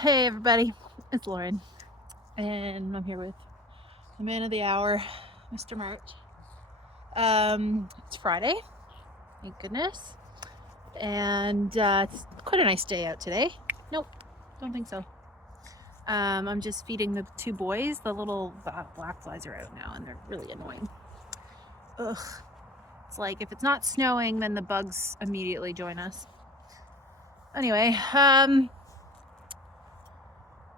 Hey everybody, it's Lauren, and I'm here with the man of the hour, Mr. March. It's Friday, thank goodness, and it's quite a nice day out today. Nope, don't think so. I'm just feeding the two boys. The little black flies are out now, and they're really annoying. Ugh, it's like if it's not snowing, then the bugs immediately join us. Anyway,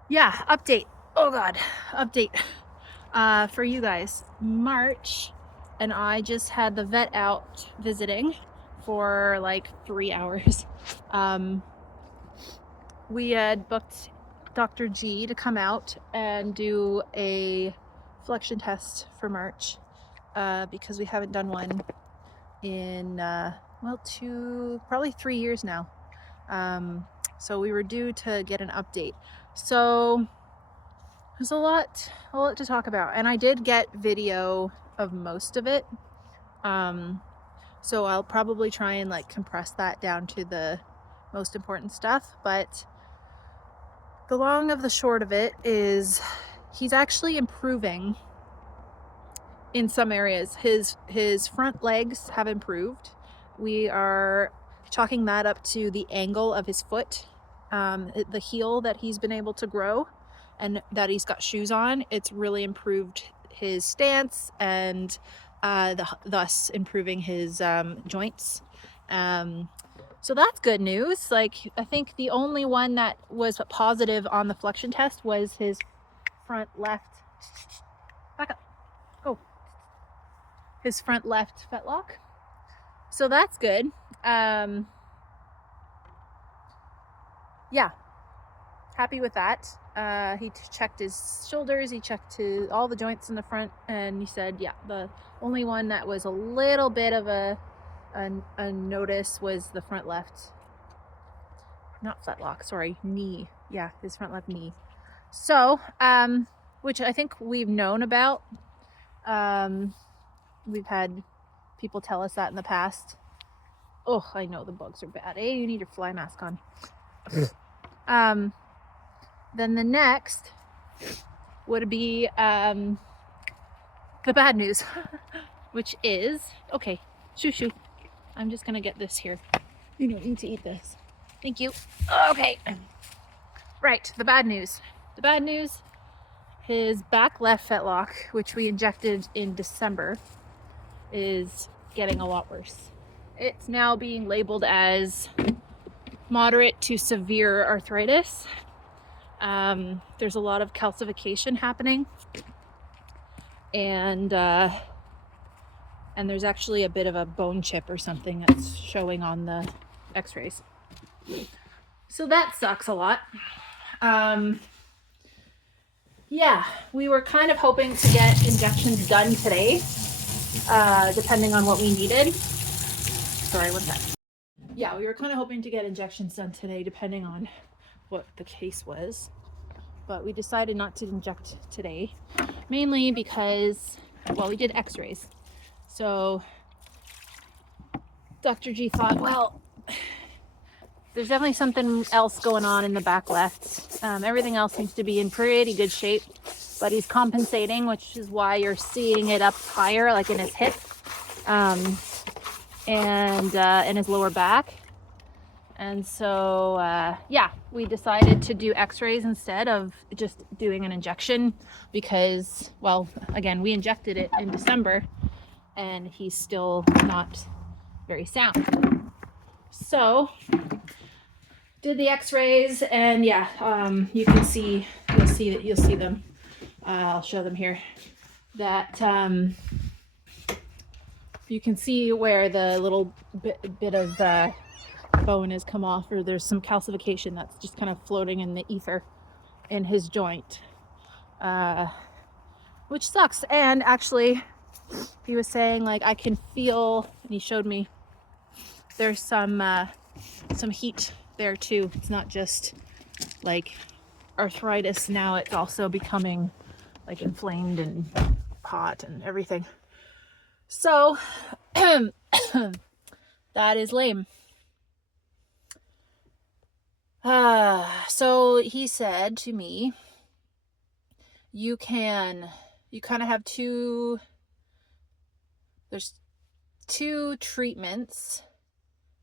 yeah, update. Oh God, update. For you guys, March and I just had the vet out visiting for like 3 hours. We had booked Dr. G to come out and do a flexion test for March because we haven't done one in probably 3 years now. So we were due to get an update. So there's a lot to talk about, and I did get video of most of it. So I'll probably try and like compress that down to the most important stuff. But the long of the short of it is he's actually improving in some areas. His front legs have improved. We are chalking that up to the angle of his foot, the heel that he's been able to grow, and that he's got shoes on. It's really improved his stance and thus improving his joints. So that's good news. Like, I think the only one that was positive on the flexion test was his front left. Back up. Go. His front left fetlock. So that's good. Yeah, happy with that. He checked his shoulders, he checked all the joints in the front, and he said, yeah, the only one that was a little bit of a notice was the front left, not fetlock, sorry, knee. Yeah, his front left knee. So, which I think we've known about. We've had people tell us that in the past. Oh, I know the bugs are bad. Hey, you need your fly mask on. Then the next would be the bad news, which is, okay, shoo. I'm just gonna get this here. You don't need to eat this. Thank you. Okay. Right, the bad news. The bad news, his back left fetlock, which we injected in December, is getting a lot worse. It's now being labeled as moderate to severe arthritis. There's a lot of calcification happening, and there's actually a bit of a bone chip or something that's showing on the x-rays. So that sucks a lot. Yeah, we were kind of hoping to get injections done today, depending on what we needed. Sorry, what's that? Yeah, we were kind of hoping to get injections done today, depending on what the case was. But we decided not to inject today, mainly because, well, we did x-rays. So Dr. G thought, well, there's definitely something else going on in the back left. Everything else seems to be in pretty good shape, but he's compensating, which is why you're seeing it up higher, like in his hip, and in his lower back. And so, yeah, we decided to do x-rays instead of just doing an injection because, well, again, we injected it in December and he's still not very sound. So, did the x-rays, and yeah, you'll see them. I'll show them here. That, you can see where the little bit of bone has come off, or there's some calcification that's just kind of floating in the ether in his joint, which sucks. And actually, he was saying, like, I can feel, and he showed me, there's some heat there too. It's not just like arthritis now, it's also becoming like inflamed and hot and everything. So that is lame. So he said to me, you kind of have there's two treatments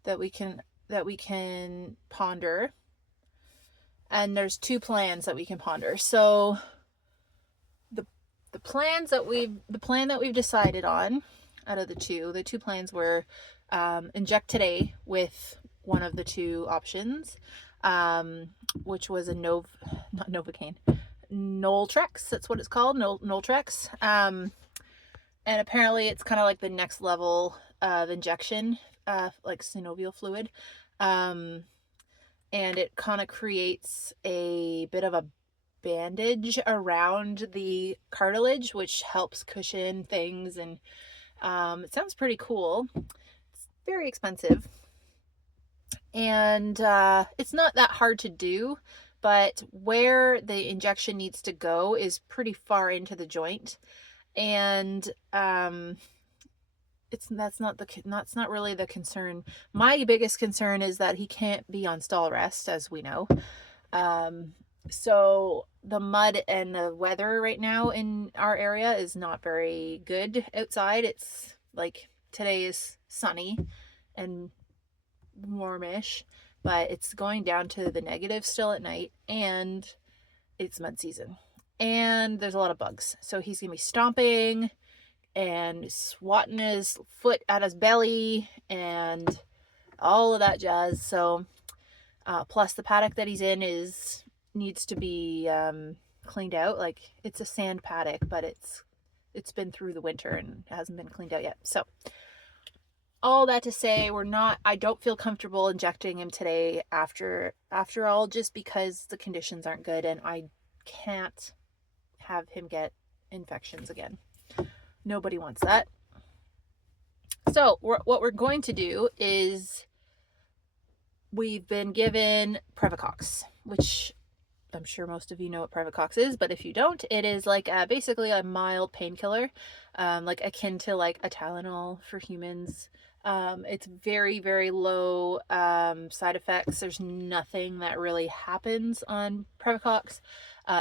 that we can ponder, and there's two plans that we can ponder. So the plan that we've decided on out of the two plans were inject today with one of the two options, which was not Novocaine, Noltrex. That's what it's called, Noltrex. And apparently it's kind of like the next level of injection, like synovial fluid. And it kind of creates a bit of a bandage around the cartilage, which helps cushion things. And it sounds pretty cool. It's very expensive. And it's not that hard to do, but where the injection needs to go is pretty far into the joint. And that's not really the concern. My biggest concern is that he can't be on stall rest, as we know. So the mud and the weather right now in our area is not very good outside. It's like today is sunny and warmish, but it's going down to the negative still at night, and it's mud season. And there's a lot of bugs. So he's gonna be stomping and swatting his foot at his belly and all of that jazz. So plus the paddock that he's in needs to be cleaned out. Like, it's a sand paddock, but it's been through the winter and hasn't been cleaned out yet. So all that to say, I don't feel comfortable injecting him today after all, just because the conditions aren't good and I can't have him get infections again. Nobody wants that. So what we're going to do is, we've been given Previcox, which I'm sure most of you know what Previcox is, but if you don't, it is like basically a mild painkiller, like akin to like a Tylenol for humans. It's very, very low side effects. There's nothing that really happens on Previcox.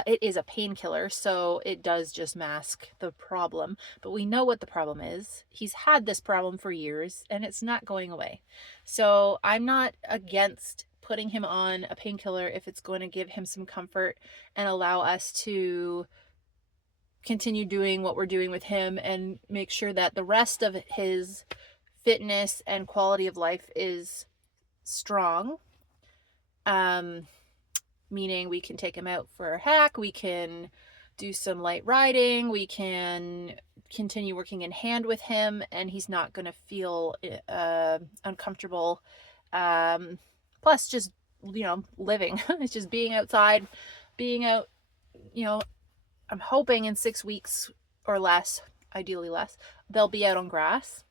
It is a painkiller, so it does just mask the problem. But we know what the problem is. He's had this problem for years, and it's not going away. So I'm not against putting him on a painkiller if it's going to give him some comfort and allow us to continue doing what we're doing with him and make sure that the rest of his fitness and quality of life is strong. Meaning we can take him out for a hack, we can do some light riding, we can continue working in hand with him, and he's not going to feel uncomfortable. Plus just, living. It's just being outside, being out, I'm hoping in 6 weeks or less, ideally less, they'll be out on grass.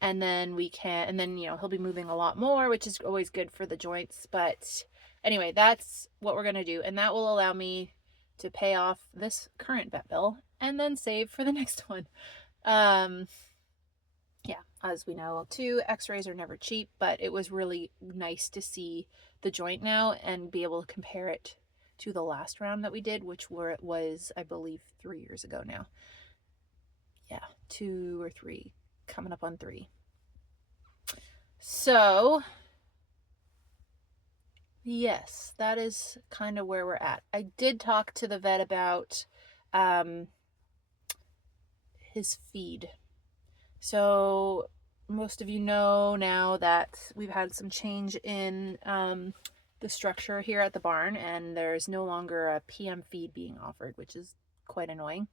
And then he'll be moving a lot more, which is always good for the joints. But anyway, that's what we're going to do. And that will allow me to pay off this current vet bill and then save for the next one. Yeah, as we know, 2 x-rays are never cheap, but it was really nice to see the joint now and be able to compare it to the last round that we did, which was, I believe, 3 years ago now. Yeah, 2 or 3. Coming up on 3. So yes, that is kind of where we're at. I did talk to the vet about his feed. So most of you know now that we've had some change in the structure here at the barn, and there's no longer a PM feed being offered, which is quite annoying.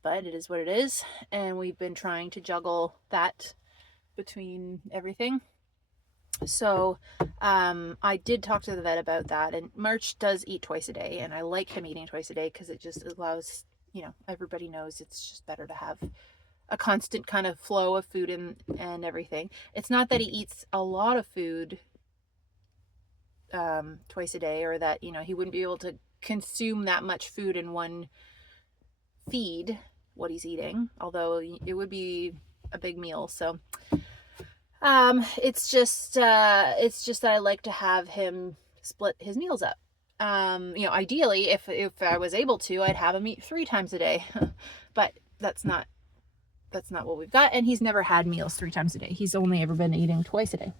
But it is what it is, and we've been trying to juggle that between everything. So I did talk to the vet about that, and March does eat twice a day, and I like him eating twice a day because it just allows, everybody knows it's just better to have a constant kind of flow of food and everything. It's not that he eats a lot of food twice a day, or that, he wouldn't be able to consume that much food in one feed, what he's eating, although it would be a big meal. So it's just that I like to have him split his meals up. Ideally, if I was able to, I'd have him eat 3 times a day, but that's not what we've got. And he's never had meals 3 times a day. He's only ever been eating twice a day.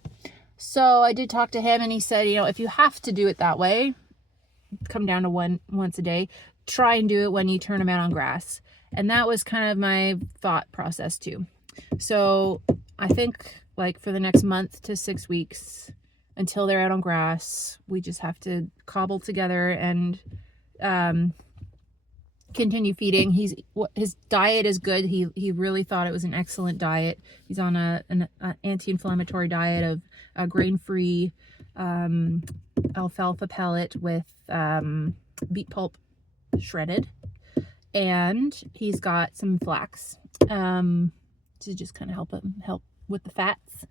So I did talk to him, and he said, if you have to do it that way, come down to once a day, try and do it when you turn them out on grass. And that was kind of my thought process too. So I think like for the next month to 6 weeks, until they're out on grass, we just have to cobble together and continue feeding. His diet is good. He really thought it was an excellent diet. He's on an anti-inflammatory diet of grain-free alfalfa pellet with beet pulp shredded, and he's got some flax to just kind of help with the fats.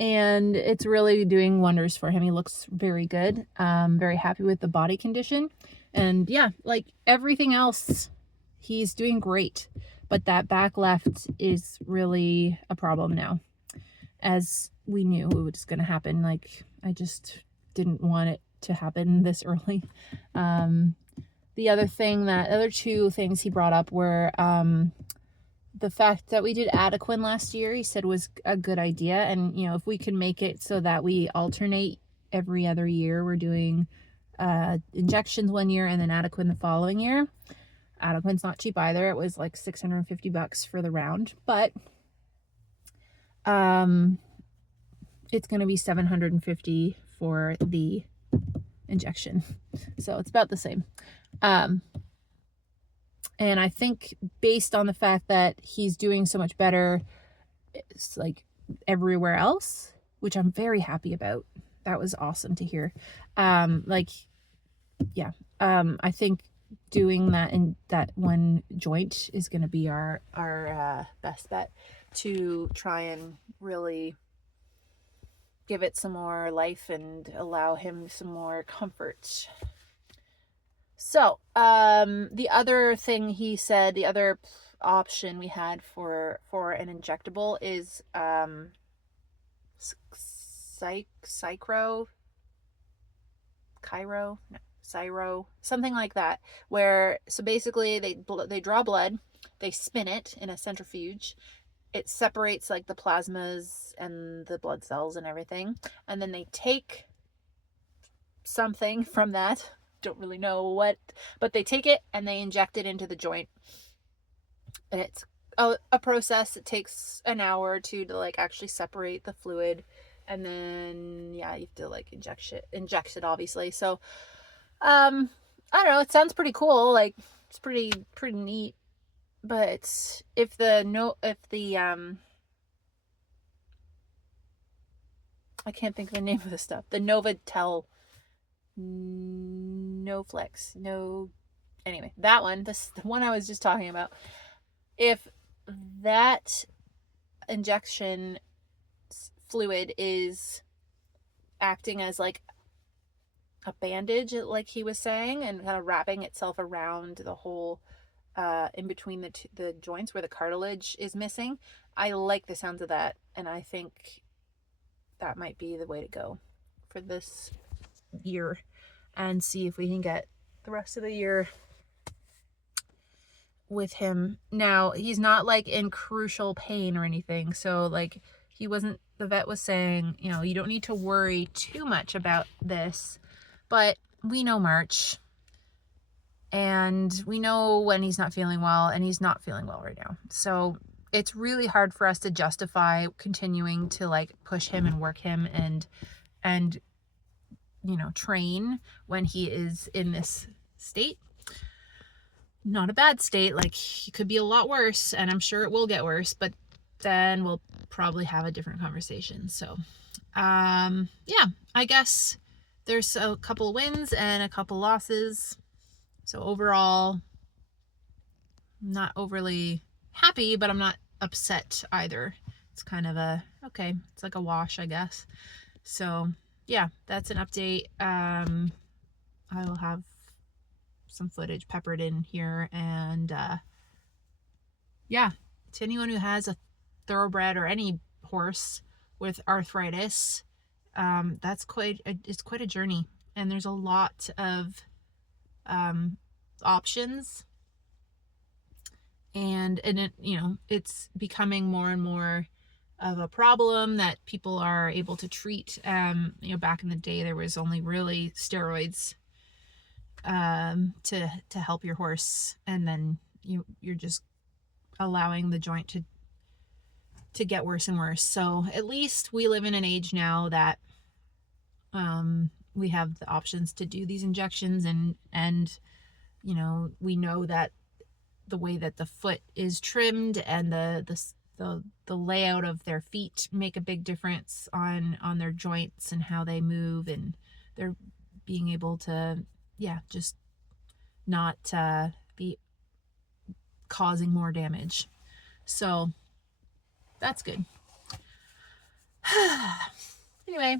And it's really doing wonders for him. He looks very good. Very happy with the body condition. And yeah, like everything else, he's doing great. But that back left is really a problem now. As we knew it was going to happen. Like, I just didn't want it to happen this early. The other 2 things he brought up were the fact that we did Adequan last year, he said was a good idea. And, if we can make it so that we alternate every other year, we're doing injections one year and then Adequan the following year. Adequan's not cheap either. It was like $650 for the round, but it's going to be $750 for the injection. So it's about the same. And I think based on the fact that he's doing so much better, it's like everywhere else, which I'm very happy about. That was awesome to hear. I think doing that in that one joint is going to be our best bet to try and really give it some more life and allow him some more comfort. So, the other thing he said, the other option we had for an injectable is Cyro, something like that, where so basically they draw blood, they spin it in a centrifuge, it separates like the plasmas and the blood cells and everything, and then they take something from that, don't really know what, but they take it and they inject it into the joint. And it's a process. It takes an hour or 2 to like actually separate the fluid, and then you have to like inject it obviously. So I don't know, it sounds pretty cool, like it's pretty neat. But if the I can't think of the name of the stuff, the Novotel anyway, that one, the one I was just talking about, if that injection fluid is acting as like a bandage, like he was saying, and kind of wrapping itself around the whole in between the joints where the cartilage is missing, I like the sounds of that, and I think that might be the way to go for this year, and see if we can get the rest of the year with him. Now, he's not like in crucial pain or anything, so like the vet was saying, you don't need to worry too much about this, but we know March, and we know when he's not feeling well, and he's not feeling well right now. So it's really hard for us to justify continuing to like push him and work him and train when he is in this state. Not a bad state, like he could be a lot worse, and I'm sure it will get worse, but then we'll probably have a different conversation. So I guess there's a couple wins and a couple losses. So overall, I'm not overly happy, but I'm not upset either. It's kind of it's like a wash, I guess. So yeah, that's an update. I will have some footage peppered in here, and to anyone who has a thoroughbred or any horse with arthritis, it's quite a journey. and there's a lot of options, and it, you know, it's becoming more and more of a problem that people are able to treat. You know, back in the day there was only really steroids to help your horse, and then you're just allowing the joint to get worse and worse. So at least we live in an age now that we have the options to do these injections, and you know, we know that the way that the foot is trimmed and the layout of their feet make a big difference on their joints and how they move, and they're being able to, yeah, just not be causing more damage. So that's good. Anyway,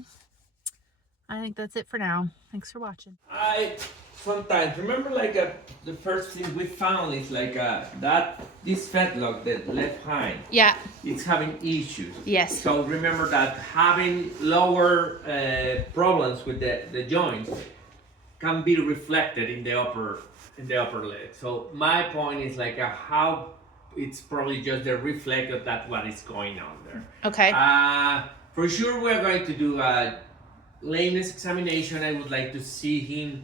I think that's it for now. Thanks for watching. I sometimes remember like the first thing we found is like that this fetlock, the left hind, Yeah, it's having issues. yes, So remember that having lower problems with the joints can be reflected in the upper leg. So my point is like how it's probably just the reflect of that what is going on there. okay, For sure we're going to do a lameness examination. I would like to see him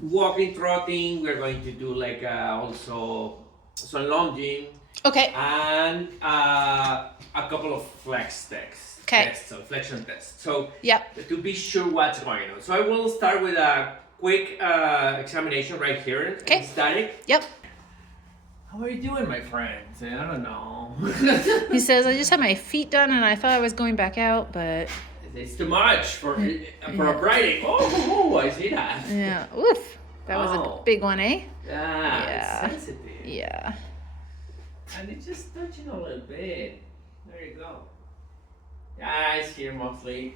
walking, trotting. We're going to do like also some lunging okay, and a couple of flex tests. Okay. So flexion tests. So yep, to be sure what's going on. So I will start with a quick examination right here. Okay. Static. yep. How are you doing, my friends? I don't know. He says, I just had my feet done and I thought I was going back out, but It's too much for a Friday. Oh, I see that. yeah, oof, that was a big one, eh? Yeah, it's sensitive. Yeah. And it's just touching a little bit. There you go. Yeah, it's here mostly.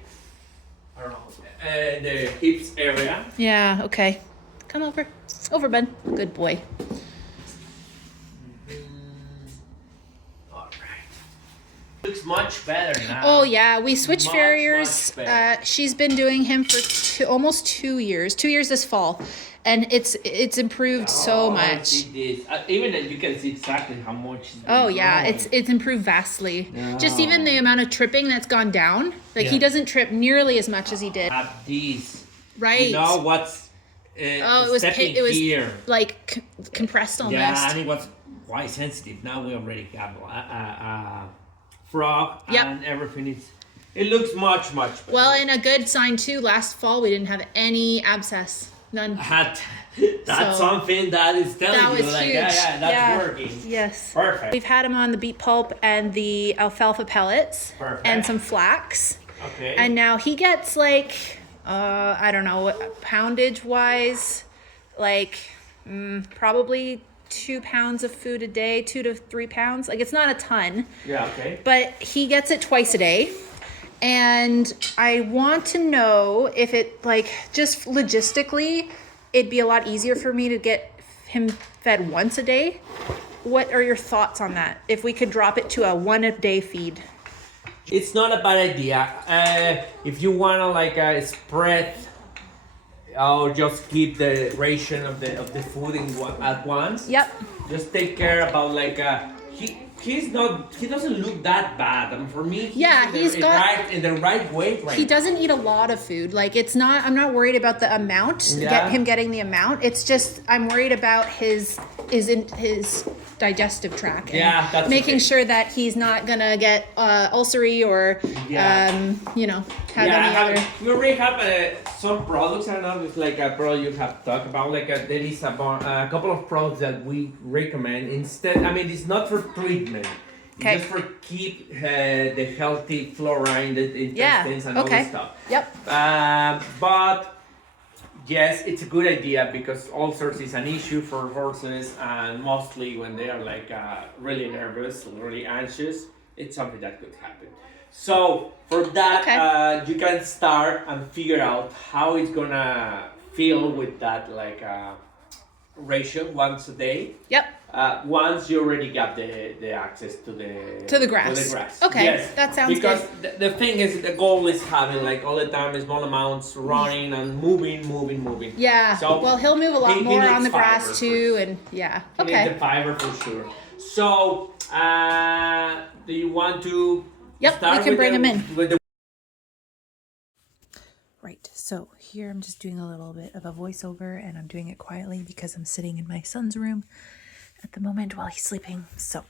I don't know. The hips area. Yeah, okay. Come over. Over, bud. Good boy. All right. Looks much better now. Oh, yeah. We switched Much, farriers. much better. She's been doing him for almost 2 years. 2 years this fall. And it's improved so I much. see this. Even you can see exactly how much. Oh yeah, it's improved vastly. Just even the amount of tripping that's gone down. Like he doesn't trip nearly as much as he did. Have these. Right. You know what's Oh, it was here. like compressed almost. Yeah, and it was quite sensitive. Now we already have a frog and everything. It looks much better. Well, and a good sign too. Last fall we didn't have any abscess. None. That's So, something that is telling that you was like huge. that's working. Yes. Perfect. We've had him on the beet pulp and the alfalfa pellets. Perfect. And some flax. Okay. And now he gets like, I don't know, poundage wise, like probably 2 pounds of food a day, 2 to 3 pounds. Like it's not a ton. Yeah. Okay. But he gets it twice a day. And I want to know if it, like, just logistically, it'd be a lot easier for me to get him fed once a day. What are your thoughts on that? If we could drop it to a 1 a day feed. It's not a bad idea. If you wanna like spread or just keep the ration of the food at once. Yep. Just take care about like he doesn't look that bad. I mean, for me, he's in the right weight right He now. doesn't eat a lot of food. Like I'm not worried about the amount, him getting the amount. It's just I'm worried about his digestive tract. And that's making okay. sure that he's not gonna get ulcery or have any other. We already have some products. I don't know if it's like a product you have talked about. Like there is a couple of products that we recommend instead. I mean, it's not for treatment. Okay. Just for keep the healthy flora in the intestines and all this stuff. Yep. But yes, it's a good idea because ulcers is an issue for horses, and mostly when they are like really nervous, really anxious, it's something that could happen. So for that, you can start and figure out how it's gonna feel with that, like ratio once a day. Yep. Once you already got the access to the grass. grass. Okay, Yes, that sounds because good. the thing is, the goal is having like all the time small amounts running and moving. Yeah. So well, he'll move a lot he more needs on the fiber grass too, for- and yeah. He needs the Okay. fiber for sure. So, do you want to Yep, start we can with bring him in. with the Right, so here I'm just doing a little bit of a voiceover, and I'm doing it quietly because I'm sitting in my son's room at the moment while he's sleeping. So,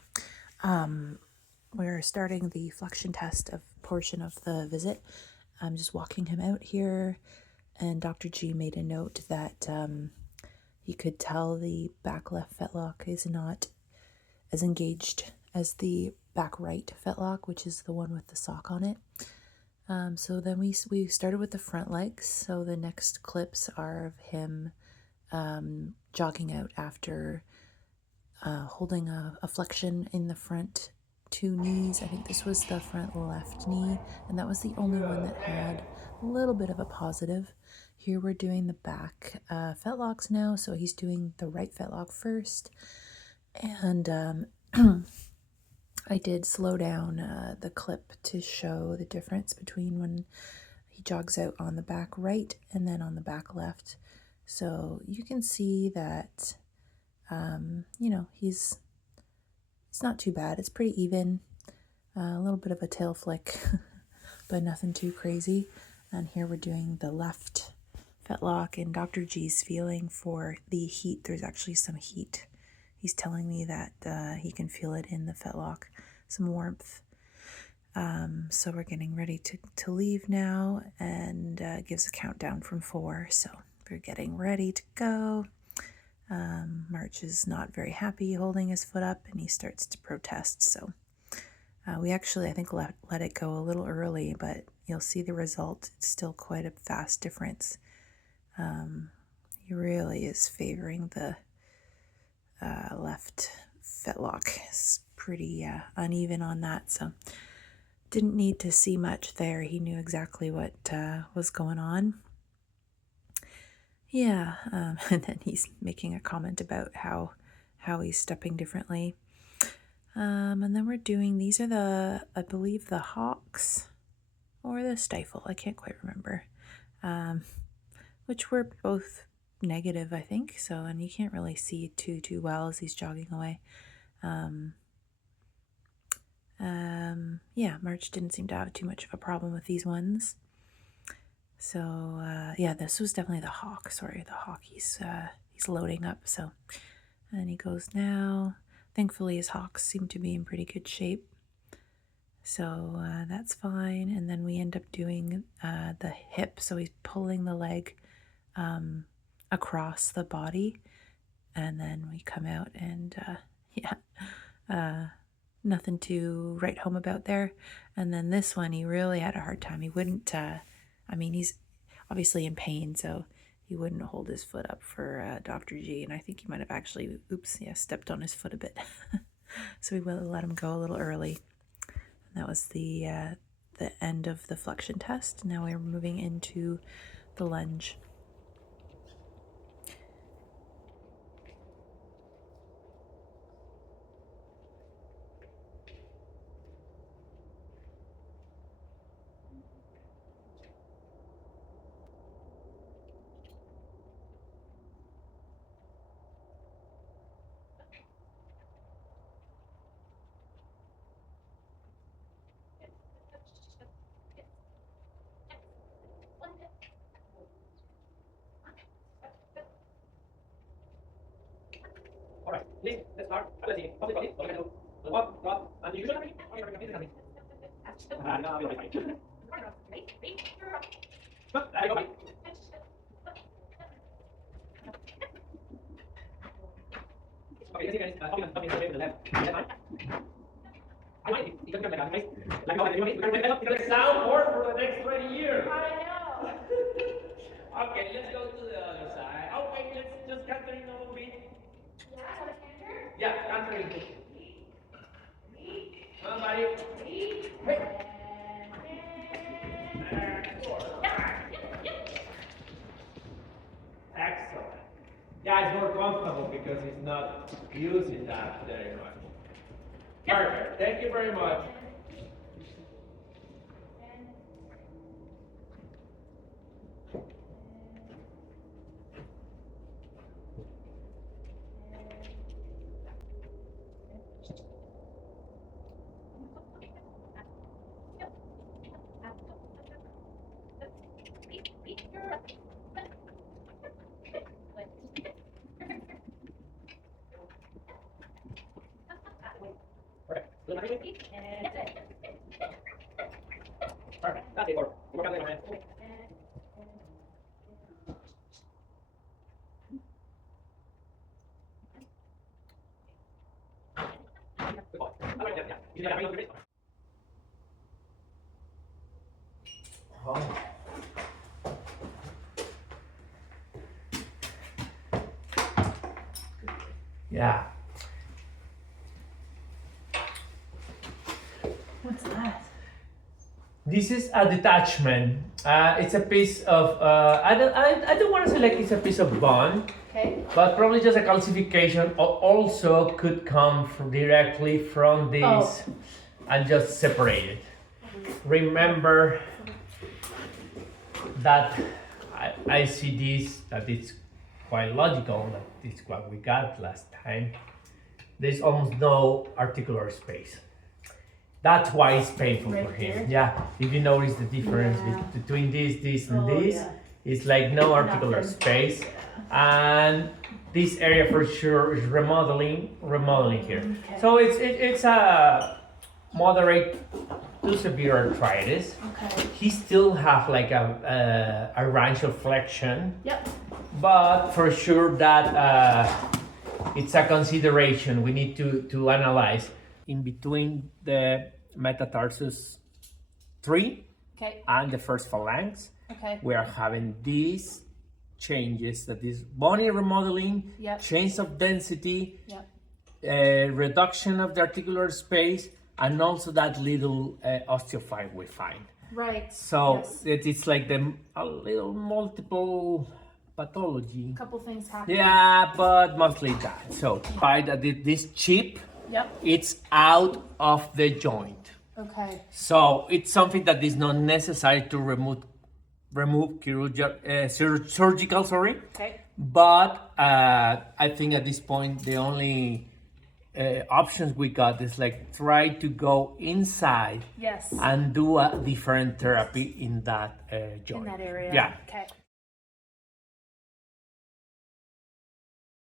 we're starting the flexion test of portion of the visit. I'm just walking him out here, and Dr. G made a note that he could tell the back left fetlock is not as engaged as the back right fetlock, which is the one with the sock on it. So then we started with the front legs. So the next clips are of him jogging out after holding a flexion in the front two knees. I think this was the front left knee, and that was the only one that had a little bit of a positive. Here we're doing the back fetlocks now, so he's doing the right fetlock first. And I did slow down the clip to show the difference between when he jogs out on the back right and then on the back left. So you can see that, he's not too bad. It's pretty even. A little bit of a tail flick, but nothing too crazy. And here we're doing the left fetlock, and Dr. G's feeling for the heat. There's actually some heat. He's telling me that he can feel it in the fetlock, some warmth. So we're getting ready to leave now, and gives a countdown from 4. So we're getting ready to go. March is not very happy holding his foot up, and he starts to protest. So we actually, I think, let it go a little early, but you'll see the result. It's still quite a fast difference. He really is favoring the left fetlock. Is pretty uneven on that, so didn't need to see much there. He knew exactly what was going on. Yeah, and then he's making a comment about how he's stepping differently. And then we're doing, these are I believe the hocks or the stifle. I can't quite remember. Which were both negative, I think. So, and you can't really see too well as he's jogging away. Yeah, March didn't seem to have too much of a problem with these ones. So, yeah, this was definitely the hawk. Sorry, the hawk. He's loading up. So, and he goes now. Thankfully, his hawks seem to be in pretty good shape. So that's fine. And then we end up doing the hip. So he's pulling the leg across the body. And then we come out, and nothing to write home about there. And then this one, he really had a hard time. He wouldn't, he's obviously in pain, so he wouldn't hold his foot up for Dr. G. And I think he might have actually, stepped on his foot a bit. So we will let him go a little early. And that was the end of the flexion test. Now we're moving into the lunge. All right, please, let's start. Let's see. What's it called? What are we gonna do? What? And you usually no, you're right. But, there you go, mate. Okay, you can see guys, copy and to the left. Left line. I like it. You can come back, guys. Like how I do it. We're gonna soundboard for the next 20 years. I know. Okay, let's go to the other side. Okay, let's just cantering a little bit. Yeah, cantering. Come on, buddy. Hey. Excellent. Yeah, it's more comfortable. because it's not using that very much. Perfect. Thank you very much. Perfect. That's it. Oh. Yeah. What's that? This is a detachment. It's a piece of I don't want to say like it's a piece of bone, Okay. but probably just a calcification. Also could come directly from this and just separate it. Remember that I see this, that it's quite logical, that this is what we got last time. There's almost no articular space. That's why it's painful Right for him. here? Yeah, if you notice the difference Yeah. between this, and Oh, this, yeah. it's like no articular Nothing. space. And this area for sure is remodeling here. Okay. So it's a moderate to severe arthritis. Okay. He still have like a range of flexion, Yep. but for sure that it's a consideration we need to analyze. In between the metatarsus 3 Okay. and the first phalanx, Okay. we are having these changes, that is bony remodeling, Yep. change of density, Yep. reduction of the articular space, and also that little osteophyte we find. Right. So Yes. it's like a little multiple pathology. Couple things happen. Yeah, but mostly that. So by this chip, Yep. it's out of the joint. Okay. So it's something that is not necessary to remove surgical, sorry. Okay. But I think at this point the only options we got is like try to go inside Yes. and do a different therapy in that joint. In that area. Yeah. Okay.